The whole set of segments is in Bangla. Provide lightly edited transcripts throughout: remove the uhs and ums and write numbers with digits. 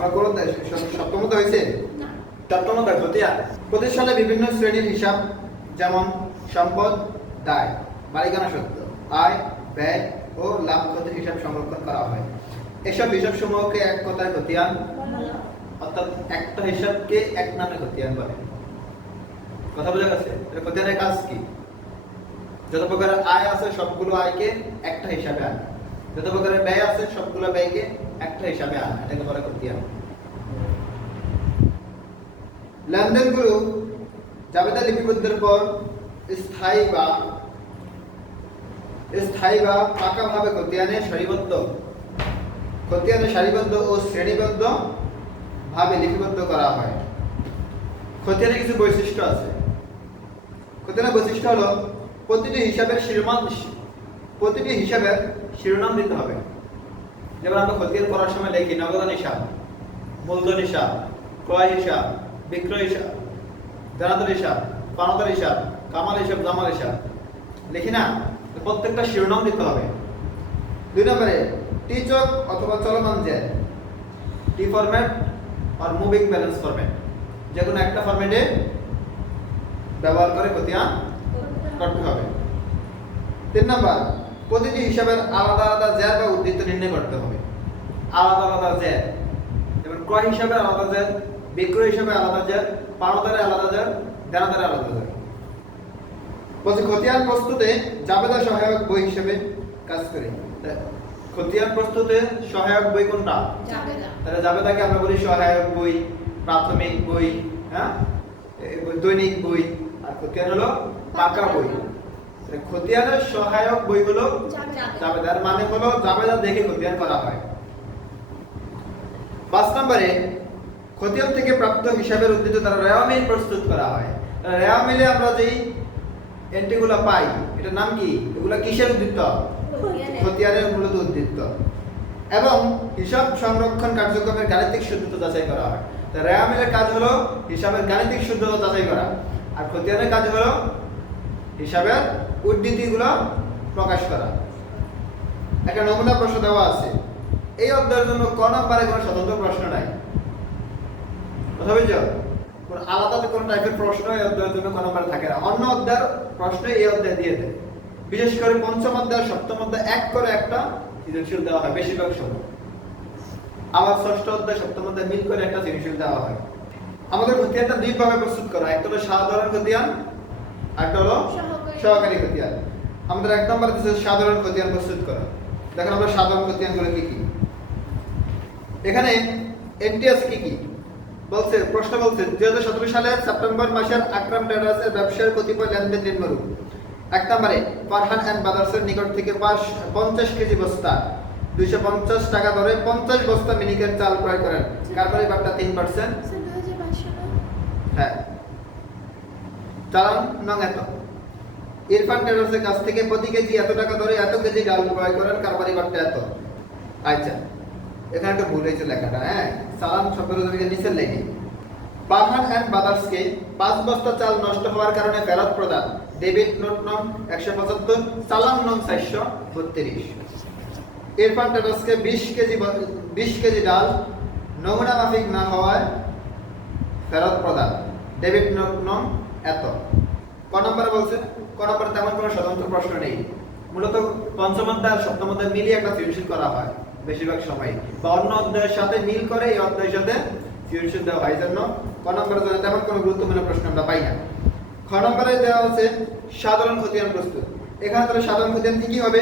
আমরা কোন সপ্তমত হয়েছে সপ্তমত খতিয়ান। প্রতিষ্ঠানে বিভিন্ন শ্রেণীর হিসাব যেমন সম্পদ, দায়, মালিকানা সত্ত্ব, আয়, ব্যয় ও লাভ ক্ষতির হিসাব সংরক্ষণ করা হয়। এসব হিসাব সমূহকে এক কথায় খতিয়ান, অর্থাৎ একটা হিসাবকে এক নামে খতিয়ান বলে। কথা বোঝা গেছে? খতিয়ানের কাজ কি? যত প্রকারের আয় আছে সবগুলো আয়কে একটা হিসাবে আনা, যত প্রকারের ব্যয় আছে সবগুলো ব্যয়কে একটা হিসাবে আনা, এটাকে বলে খতিয়ান। লেনদেনগুলো জাবেদা লিপিবদ্ধের পর স্থায়ী বা পাকাভাবে খতিয়ানে সারিবদ্ধ ও শ্রেণীবদ্ধ ভাবে লিপিবদ্ধ করা হয়। খতিয়ানের কিছু বৈশিষ্ট্য আছে। খতিয়ানের বৈশিষ্ট্য হলো প্রতিটি হিসাবের শিরোনাম দিতে হবে। যেমন আমরা খতিয়ান করার সময় লিখি নগদান হিসাব, মূলধন হিসাব, ক্রয় হিসাব, বিক্রয় হিসাব, দেনাদার হিসাব, পাওনাদার হিসাব, কামাল হিসাব, জামাল হিসাব লিখি না? প্রত্যেকটা শিরোনাম দিতে হবে। 2 নম্বরে টিচক অথবা চলমান জ্যাদ, টি ফরম্যাট আর মুভিং ব্যালেন্স ফরম্যাট, যে কোনো একটা ফরম্যাটে ব্যবহার করে খতিয়ান করতে হবে। 3 নম্বর প্রতিটি হিসাবের আলাদা আলাদা জ্যাদ বা উদ্ধৃত নির্ণয় করতে হবে। আলাদা আলাদা জ্যাদ, যেমন ক্রয় হিসাবে আলাদা জ্যাদ, বিক্রয় হিসাবে আলাদা জ্যাদ, পাওনাদারে আলাদা জ্যাদ, দেনাদারে আলাদা জ্যাদ। বলছি খতিয়ান প্রস্তুতে জাবেদা সহায়ক বই হিসেবে কাজ করে। খতিয়ান প্রস্তুতে সহায়ক বই কোনটা? জাবেদা। তাহলে জাবেদাকে আমরা বলি সহায়ক বই, প্রাথমিক বই, হ্যাঁ, দৈনিক বই, আর খতিয়ান হলো পাকা বই। খতিয়ানের সহায়ক বই হলো জাবেদার, মানে হলো জাবেদা দেখে খতিয়ান করা হয়। 5 নম্বরে খতিয়ান থেকে প্রাপ্ত হিসাবের উদ্ধৃত দ্বারা রেওয়ামিল প্রস্তুত করা হয়। রেওয়ামিলে আমরা যেই এন্ট্রিগুলো পাই, এটার নাম কি? এগুলো কিসের উদ্ধৃত? খতিয়ানের মূলত উদ্ধৃত। এবং হিসাব সংরক্ষণ কার্যক্রমের গাণিতিক শুদ্ধতা যাচাই করা হয়। তো রেওয়ামিলের কাজ হলো হিসাবের গাণিতিক শুদ্ধতা যাচাই করা, আর খতিয়ানের কাজ হলো হিসাবের উদ্ধৃতিগুলো প্রকাশ করা। একটা নমুনা প্রশ্ন দেওয়া আছে। এই অধ্যায়ের জন্য ক নম্বরে কোনো স্বতন্ত্র প্রশ্ন নাই। কথা বুঝছো? কোনো আলাদা কোনো টাইপের প্রশ্ন এই অধ্যায়ের জন্য ক নম্বরে থাকে না। অন্য অধ্যায়ের প্রশ্ন এই অধ্যায়ে দিয়ে দেয়। বিশেষ করে পঞ্চম অধ্যায়, সপ্তম অধ্যায় এক করে একটা সৃজনশীল দেওয়া হয় বেশিরভাগ সময়। আবার ষষ্ঠ অধ্যায়, সপ্তম অধ্যায় মিল করে একটা সৃজনশীল দেওয়া হয়। আমাদের খতিয়ানটা 2 ভাবে প্রস্তুত করা, একটা হলো সাধারণ খতিয়ান, একটা হলো সহকারী খতিয়ান। আমাদের 1 নম্বরে আছে সাধারণ খতিয়ান প্রস্তুত করা। দেখেন আমরা সাধারণ খতিয়ানগুলো কি কি। এখানে এন্ট্রি আছে কি কি বলছে, প্রশ্ন বলছে 2017 সালের সেপ্টেম্বর মাসের আকরাম ট্রেডার্সের ব্যবসায়ের কতিপয় লেনদেন নিম্নরূপ। 1 নম্বরে ফারহান এন্ড ব্রাদার্সের নিকট থেকে 50 কেজি বস্তা 250 টাকা দরে 50 বস্তা মিনিকেট চাল ক্রয় করেন। কারবারি বাট্টা 3%। হ্যাঁ, চালান নং এত। ইরফান ট্রেডার্সের কাছ থেকে প্রতি কেজি এত টাকা দরে এত কেজি ডাল ক্রয় করেন, কারবারি বাট্টা এত। আচ্ছা, এখানে একটা ভুল হয়েছে লেখাটা। হ্যাঁ, চালান শব্দটা তুমি নিচে লেখি। ফারহান এন্ড ব্রাদার্সকে 5 বস্তা চাল নষ্ট হওয়ার কারণে ফেরত প্রদান। ডেবিট নোট নং 175, চালান নং 432। ইরফান ট্রেডার্সকে 20 কেজি ডাল নমুনা মাফিক না হওয়ায় ফেরত প্রদান। ডেবিট নোট নং এত। ক নম্বরে বলছে? ক নম্বরে তেমন কোনো স্বতন্ত্র প্রশ্ন নেই। মূলত পঞ্চম অধ্যায় আর সপ্তম অধ্যায় মিলিয়ে একটা সৃজনশীল করা হয় বেশিরভাগ সময়, বা অন্য অধ্যায়ের সাথে মিল করে এই অধ্যায়ের সাথে সৃজনশীল দেওয়া হয়। জন্য ক নম্বরে তেমন কোনো গুরুত্বপূর্ণ প্রশ্ন আমরা পাই না। খ নম্বরে দেওয়া আছে সাধারণ খতিয়ান প্রস্তুত। এখানে তাহলে সাধারণ খতিয়ান কি কি হবে?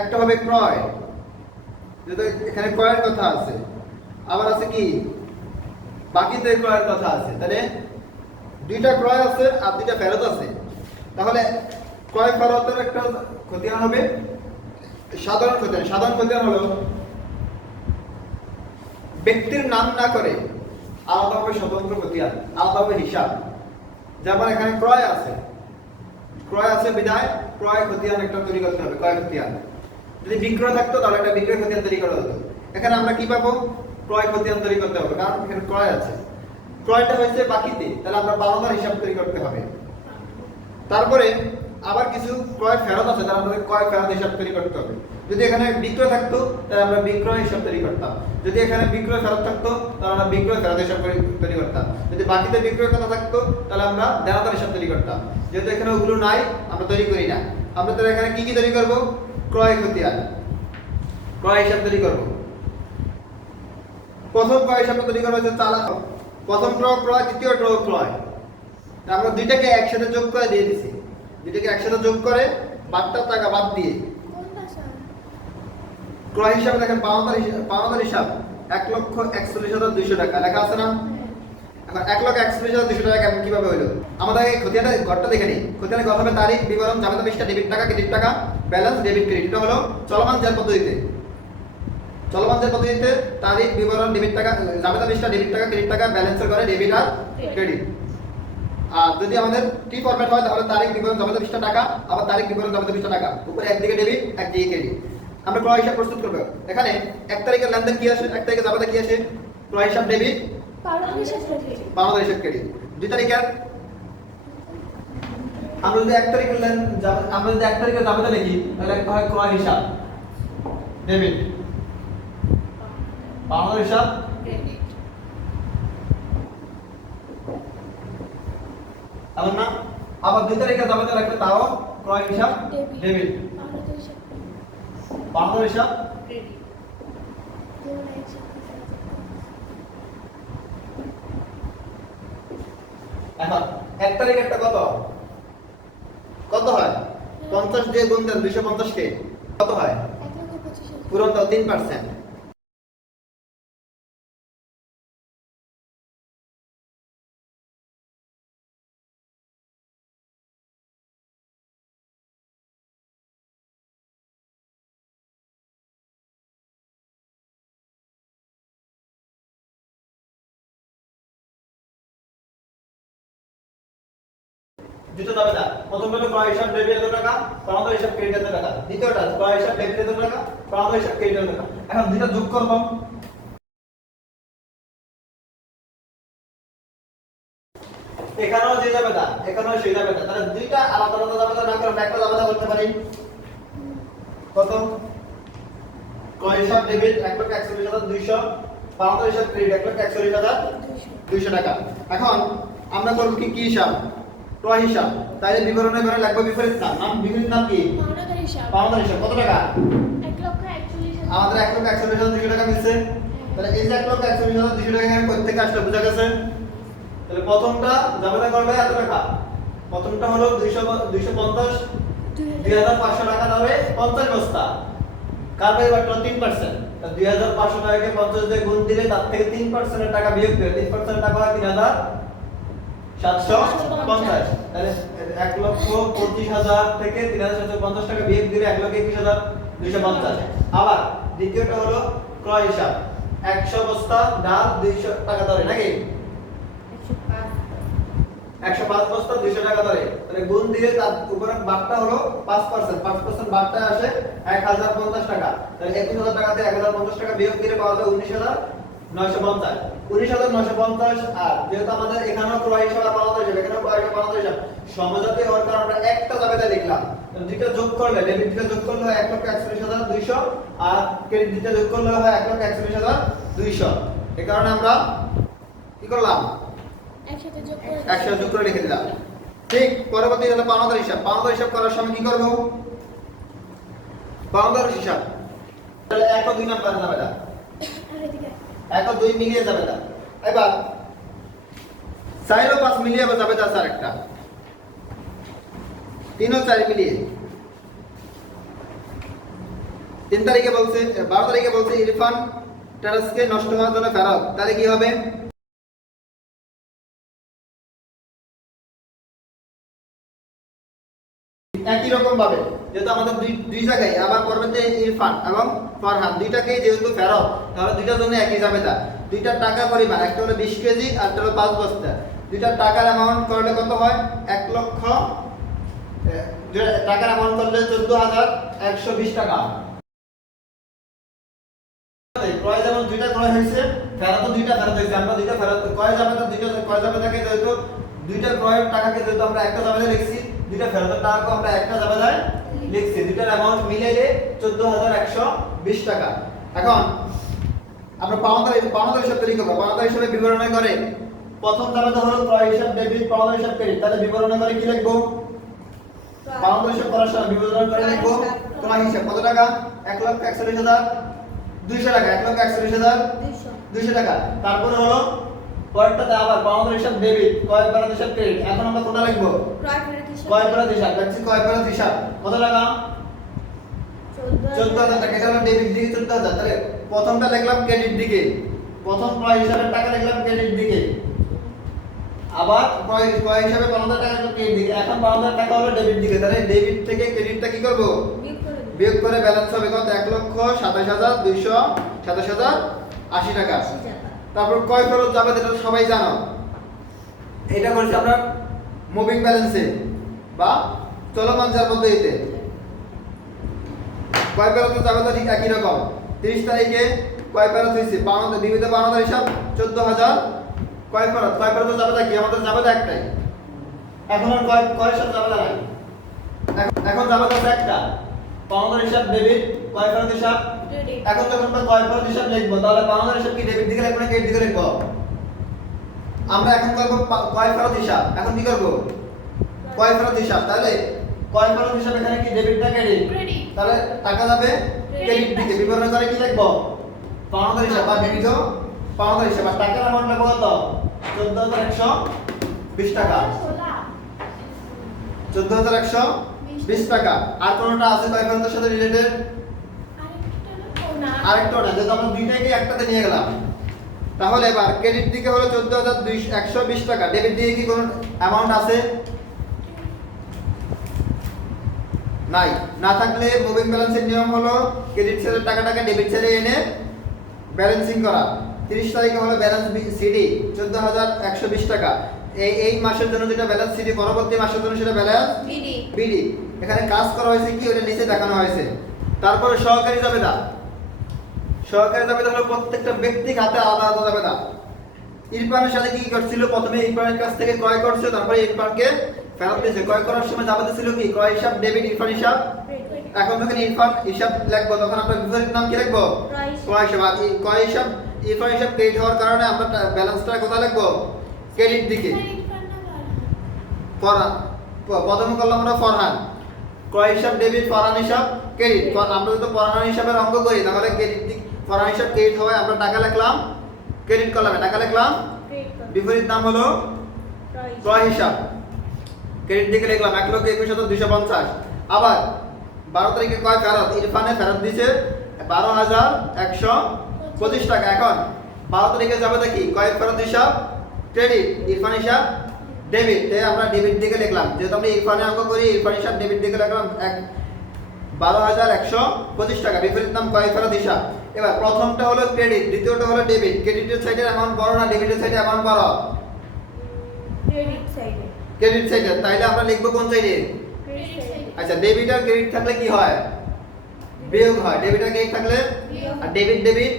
একটা হবে ক্রয়, যেটা এখানে ক্রয়ের কথা আছে, আবার আছে কি বাকিতে ক্রয়ের কথা আছে। তাহলে 2টা ক্রয় আছে আর 2টা ফেরত আছে। তাহলে ক্রয় ফেরতের একটা খতিয়ান হবে সাধারণ খতিয়ান। সাধারণ খতিয়ান হলো ব্যক্তির নাম না করে আলাদাভাবে স্বতন্ত্র খতিয়ান, আলাদাভাবে হিসাব। যেমন এখানে ক্রয় আছে বিদায় ক্রয় খতিয়ান একটা তৈরি করতে হবে, ক্রয় খতিয়ান। যদি বিক্রয় থাকতো তাহলে একটা বিক্রয় খতিয়ান তৈরি করা হতো। এখানে আমরা কি পাবো? ক্রয় খতিয়ান তৈরি করতে হবে, কারণ এখানে ক্রয় আছে। ক্রয়টা হয়েছে বাকিতে, তাহলে আমরা পাওনাদার হিসাব তৈরি করতে হবে। তারপরে আবার কিছু ক্রয় ফেরত আছে, তাহলে আমাদের ক্রয় ফেরত হিসাব তৈরি করতে হবে। যদি এখানে বিক্রয় থাকতো তাহলে আমরা বিক্রয় হিসাব তৈরি করতাম, যদি এখানে বিক্রয় ফেরত থাকতো তাহলে আমরা বিক্রয় ফেরত হিসাব তৈরি করতাম, যদি বাকিতে বিক্রয় কথা থাকতো তাহলে আমরা দেনাদার হিসাব তৈরি করতাম। যেহেতু এখানে ওগুলো নাই আমরা তৈরি করি না, আমরা তাহলে এখানে কি কি তৈরি করব? ক্রয় খতিয়ান, ক্রয় হিসাব তৈরি করব। প্রথম ক্রয় হিসাব তৈরি করব হচ্ছে চালান, প্রথম ড্র ক্রয়, দ্বিতীয় ড্র ক্রয়। আমরা দুইটাকে একসাথে যোগ করে দিয়ে দিছি, দুইটাকে একসাথে যোগ করে বাদটার টাকা বাদ দিয়ে ক্রয় হিসাবে দেখেন পাওনাদার হিসাব 1,41,200 টাকা লেখা আছে না? এখন 1,41,200 টাকা কেমন কিভাবে হলো? আমাদের এই খতিয়ানের ঘরটা দেখে নিই। খতিয়ানের ঘর হবে তারিখ, বিবরণ, জাবেদা পৃষ্ঠা, ডেবিট টাকা, ক্রেডিট টাকা, ব্যালেন্স, ডেবিট ক্রেডিট। এটা হলো চলমান জের পদ্ধতিতে। চলমান জের পদ্ধতিতে তারিখ, বিবরণ, ডেবিট টাকা, জাবেদা পৃষ্ঠা, ডেবিট টাকা, ক্রেডিট টাকা, ব্যালেন্সের ঘরে ডেবিট আর ক্রেডিট। আর যদি আমাদের টি ফরম্যাট হয় তাহলে তারিখ, বিবরণ, জাবেদা পৃষ্ঠা, টাকা, আবার তারিখ, বিবরণ, জাবেদা পৃষ্ঠা, টাকা, উপরে একদিকে ডেবিট একদিকে ক্রেডিট। আমরা ক্রয় হিসাব প্রস্তুত করব। এখানে 1 তারিখের লেনদেন কি আসে, 1 তারিখে জাবেদা কি আসে? ক্রয় হিসাব ডেবিট, পাওনাদার হিসাব ক্রেডিট। 2 তারিখের আমরা যদি 1 তারিখের আমরা যদি 1 তারিখের জাবেদা লিখি তাহলে একটা হয় ক্রয় হিসাব ডেবিট, পাওনাদার হিসাব ক্রেডিট। তাহলে না আবার 2 তারিখের জাবেদা লিখলে তাও ক্রয় হিসাব ডেবিট, পাওনাদার হিসাব ক্রেডিট। এখন 1 তারিখেরটা কত কত হয়? 50 দিয়ে গুণ দেন 250 কে কত হয়? পূরণ দাও 3%। দ্বিতীয় দাবিদার প্রথমটা ক্রয় হিসাব ডেবিট এত টাকা, পাওনাদার হিসাব ক্রেডিট এত টাকা। দ্বিতীয়টা ক্রয় হিসাব ডেবিট এত টাকা, পাওনাদার হিসাব ক্রেডিট এত টাকা। এখন দুইটা যোগ করব, এখানেও যে দাবিদার এখানেও সেই দাবিদার, তাহলে দুইটা আলাদা আলাদা দাবিদার না করে একটা দাবিদার করতে পারি। প্রথম ক্রয় হিসাব ডেবিট 1,41,200, পাওনাদার হিসাব ক্রেডিট 1,41,200 টাকা। এখন আমরা করব কি কি হিসাব? ক্রয় হিসাব। তাহলে বিবরণের ঘরে লাগবে বিপরীত নাম। বিপরীত নাম কি? পাওনাদার হিসাব। পাওনাদার হিসাব কত টাকা? 1,41,000। আমাদের 1,41,200 টাকা মিলছে। তাহলে এই যে 1,41,200 টাকা এখানে কত থেকে আসলে বোঝা গেছে? তাহলে প্রথমটা জাবেদা করবে এত টাকা, প্রথমটা হলো 250 2500 টাকা ধরে 50 বস্তা, কার পরিবর্তন 3%। তাহলে 2500 টাকাকে 50 দিয়ে গুণ দিলে তার থেকে 3% এর টাকা বিয়োগ করে 3% টাকা হয় 3,750। তাহলে 1,25,000 থেকে 3,750 টাকা বিয়োগ দিলে 1,21,250। আবার দ্বিতীয়টা হলো ক্রয় হিসাব 100 বস্তা ডাল 200 টাকা ধরে নাকি? 105 বস্তা 200 টাকা ধরে। তাহলে গুণ দিলে তার উপরে বারটা হলো 5%, 5% বারটা আসে 1,050 টাকা। তাহলে 21,000 টাকা থেকে 1,050 টাকা বিয়োগ দিলে পাওয়া যায় 19,950। 19,950। আর যেহেতু আমাদের এখানেও ক্রয় হিসাব আর পাওনাদার হিসাব, এখানেও ক্রয় হিসাব পাওনাদার হিসাব সমজাতীয় হওয়ার কারণে আমরা একটা জাবেদা লিখলাম। দুইটা যোগ করলে ডেবিট দুইটা যোগ করলে হয় 1,41,200 আর ক্রেডিট দুইটা যোগ করলে হয় 1,41,200। এই কারণে আমরা কি করলাম? একসাথে যোগ করে লিখে দিলাম। ঠিক পরবর্তী হলো পাওনাদার হিসাব। পাওনাদার হিসাব করার সময় কি করব? পাওনাদার হিসাব তাহলে 1 ও 2 নাম্বার জাবেদা, 1 ও 2 মিলিয়ে জাবেদা। এবার 4 ও 5 মিলিয়ে জাবেদা আছে আরেকটা, 3 ও 4 মিলিয়ে। 3 তারিখে বলছে 12 তারিখে বলছে ইরফান টেরাসকে নষ্ট হওয়ার জন্য ফেরত। তাহলে কি হবে? একই রকম ভাবে যেহেতু আমাদের দুই জায়গায় আবার পরবর্তী ইরফান এবং ফরহান দুইটাকেই যেহেতু ফেরত, তাহলে দুইটার জন্য একই জাবেদা। দুইটার টাকা পরিমাণ, একটা হলো 20 কেজি আর একটা হলো 5 বস্তা। দুইটার টাকার অ্যামাউন্ট করলে কত হয়? 1 লক্ষ টাকার অ্যামাউন্ট করলে 14,120 টাকা। ক্রয় যেমন দুইটা ক্রয় হয়েছে, ফেরত দুইটা ফেরত হয়েছে। আমরা দুইটা ফেরত ক্রয় জাবেদা দুইটা ক্রয় জাবেদাকে যেহেতু দুইটা ক্রয়ের টাকাকে যেহেতু আমরা একটা জাবেদা লিখছি, দুইটা ফেরতের টাকাকে আমরা একটা জাবেদায় লিখছি, দুটার অ্যামাউন্ট মিলাইলে 14120 টাকা। এখন আমরা পাওনাদার হিসাব তৈরি করব। পাওনাদার হিসাবে বিবরণে করে প্রথম ধাপে হলো ক্রয় হিসাব ডেবিট, পাওনাদার হিসাব ক্রেডিট। তাহলে বিবরণে করে কি লিখব? পাওনাদার হিসাব করার সময় বিবরণে করে লিখব ক্রয় হিসাব কত টাকা? 1,41,200 টাকা, 1,41,200 টাকা। তারপরে হলো পরেরটাতে আবার পাওনাদার হিসাব ডেবিট, ক্রয় ফেরত হিসাব ক্রেডিট। এখন আমরা কোনটা লিখব? ক্রয় ফেরত হিসাব। দেখছি ক্রয় ফেরত হিসাব কত টাকা? 14,000 টাকা। এটা হলো ডেবিট দিকে 14,000। তাহলে প্রথমটা লিখলাম ক্রেডিট দিকে, প্রথম ক্রয় হিসাবের টাকা লিখলাম ক্রেডিট দিকে, আবার ক্রয় হিসাবে পাওনাদার টাকা লিখলাম ক্রেডিট দিকে। এখন পাওনাদার টাকা হলো ডেবিট দিকে। তাহলে ডেবিট থেকে ক্রেডিটটা কি করব? বিয়োগ করে ব্যালেন্স হবে কত? 1,27,280 টাকা। তারপর ক্রয় ফেরত যাবে, এটা সবাই জানো। এটা করছি আমরা মুভিং ব্যালেন্সে বা চলমান যার পদ্ধতিতে। ক্রয় ফেরত যাবে তো ঠিক একই রকম। 30 তারিখে ক্রয় ফেরত হয়েছে, পাওনাদার বিবিধ পাওনাদার হিসাব 14,000। ক্রয় ফেরত যাবে কি? আমাদের যাবে একটাই। এখন আর ক্রয়ের সাথে যাবে নাই। এখন যাবে তো একটা, পাওনাদার হিসাব ডেবিট, ক্রয় ফেরত হিসাব ক্রেডিট। এখন যখন আমরা ক্রয় ফেরত হিসাব লিখব, তাহলে পাওনাদার হিসাব কি ডেবিট দিকে লিখব না ক্রেডিট দিকে লিখব? আমরা এখন করব ক্রয় ফেরত হিসাব। এখন কি করব? ক্রয় ফেরত হিসাব। তাহলে ক্রয় ফেরত হিসাব এখানে কি ডেবিট না ক্রেডিট? তাহলে টাকা যাবে ক্রেডিট দিকে। বিবরণে করে কি লিখব? পাওনাদার হিসাব বা বিবিধ পাওনাদার হিসাব। আর টাকার অ্যামাউন্ট লিখব কত? 14,120 টাকা। 14,120 টাকা। আর কোনটা আছে ক্রয় ফেরতের সাথে রিলেটেড? আরেকটা না, যেহেতু আমরা দুইটাকে একটাতে নিয়ে গেলাম। তাহলে এবার ক্রেডিট দিকে হলো 14,120 টাকা, ডেবিট দিকে কি কোনো অ্যামাউন্ট আছে? নাই। না থাকলে মুভিং ব্যালেন্সের নিয়ম হলো ক্রেডিট সেলের টাকাটাকে ডেবিট সেলে এনে ব্যালেন্সিং করা। 30 তারিখে হলো ব্যালেন্স সিডি 14,120 টাকা। এই মাসের জন্য যেটা ব্যালেন্স সিডি, পরবর্তী মাসের জন্য সেটা ব্যালেন্স বিডি। এখানে কাজ করা হয়েছে কি ওটা নিচে দেখানো হয়েছে। তারপরে সহকারী জাবেদা। সহকারী জাবেদা হলো প্রত্যেকটা ব্যক্তির হাতে আলাদা আলাদা জাবেদা। ইরফানের সাথে কি করছিল? প্রথমে ইরফানের কাছ থেকে ক্রয় করছে, তারপরে ইরফানকে ফেরত দিয়েছে। ক্রয় করার সময় জাবেদা ছিল কি? ক্রয় হিসাব ডেবিট, ইরফান হিসাব। এখন যখন ইরফান হিসাব লিখবো তখন আমরা বিপরীত নাম কি লিখবো? ক্রয় হিসাব। আর ক্রয় হিসাব ইরফান হিসাব ক্রেডিট হওয়ার কারণে আমরা ব্যালেন্সটা কোথায় লিখবো? ক্রেডিট দিকে। ফরহান, প্রথমে করলাম আমরা ফরহান, ক্রয় হিসাব ডেবিট, ফরহান হিসাব ক্রেডিট। আমরা যদি ফরহান হিসাবের অঙ্ক করি তাহলে ক্রেডিট দিক ফরহান হিসাব ক্রেডিট হয়, আমরা টাকা লিখলাম ক্রেডিট কলামে, টাকা লিখলাম বিপরীত নাম হলো ক্রয় হিসাব। ক্রেডিট দিকে লিখলাম 1,21,250। আবার 12 তারিখে ক্রয় ফেরত, ইরফানে ফেরত দিয়েছে 12,125 টাকা। এখন 12 তারিখে যাবে দেখি ক্রয় ফেরত হিসাব ক্রেডিট, ইরফান হিসাব ডেবিট। তাই আমরা ডেবিট দিকে লিখলাম, যেহেতু আমরা ইরফানে অঙ্ক করি ইরফান হিসাব ডেবিট দিকে লিখলাম 12,125 টাকা, বিপরীত নাম ক্রয় ফেরত হিসাব। এবার প্রথমটা হলো ক্রেডিট, দ্বিতীয়টা হলো ডেবিট। ক্রেডিটের সাইডের অ্যামাউন্ট বড় না ডেবিটের সাইডে অ্যামাউন্ট বড়? ক্রেডিট সাইডে। তাইলে আমরা লিখবো কোন সাইডে? আচ্ছা, ডেবিট আর ক্রেডিট থাকলে কি হয়? বিয়োগ হয়। ডেবিট আর ক্রেডিট থাকলে আর ডেবিট ডেবিট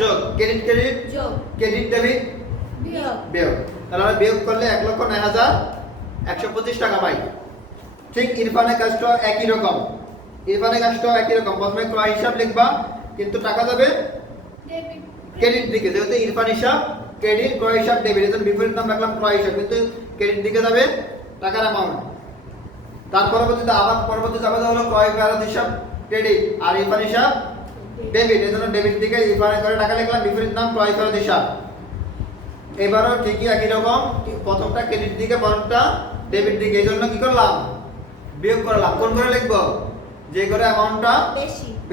যোগ, ক্রেডিট ক্রেডিট যোগ, ক্রেডিট ডেবিট বিয়োগ। তাহলে আমরা বিয়োগ করলে 1,09,125 টাকা পাই। ঠিক ইরফানের কাজটাও একই রকম। ইরফানের কাজটাও একই রকম। প্রথমে ক্রয় হিসাব লিখবা, কিন্তু টাকা যাবে ক্রেডিট দিকে, যেহেতু ইরফান হিসাব ক্রেডিট, ক্রয় হিসাব ডেবিট। এজন্য বিপরীত নাম রাখলাম ক্রয় হিসাব, কিন্তু ক্রেডিট দিকে যাবে টাকার অ্যামাউন্ট। তার পরবর্তীতে আবার পরবর্তীতে যাবে হলো ক্রয় ফেরত হিসাব ক্রেডিট আর ইরফান হিসাব ডেবিট। এজন্য ডেবিট দিকে ইরফানের করে টাকা লিখলাম, বিপরীত নাম ক্রয় ফেরত হিসাব। এবারও ঠিকই একই রকম, প্রথমটা ক্রেডিট দিকে, পরেরটা ডেবিট দিকে। এজন্য কি করলাম? বিয়োগ করলাম। কোন করে লিখবো? যে করে অ্যামাউন্টটা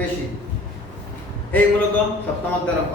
বেশি। এই মূলত সপ্তম অধ্যায়ের অঙ্ক।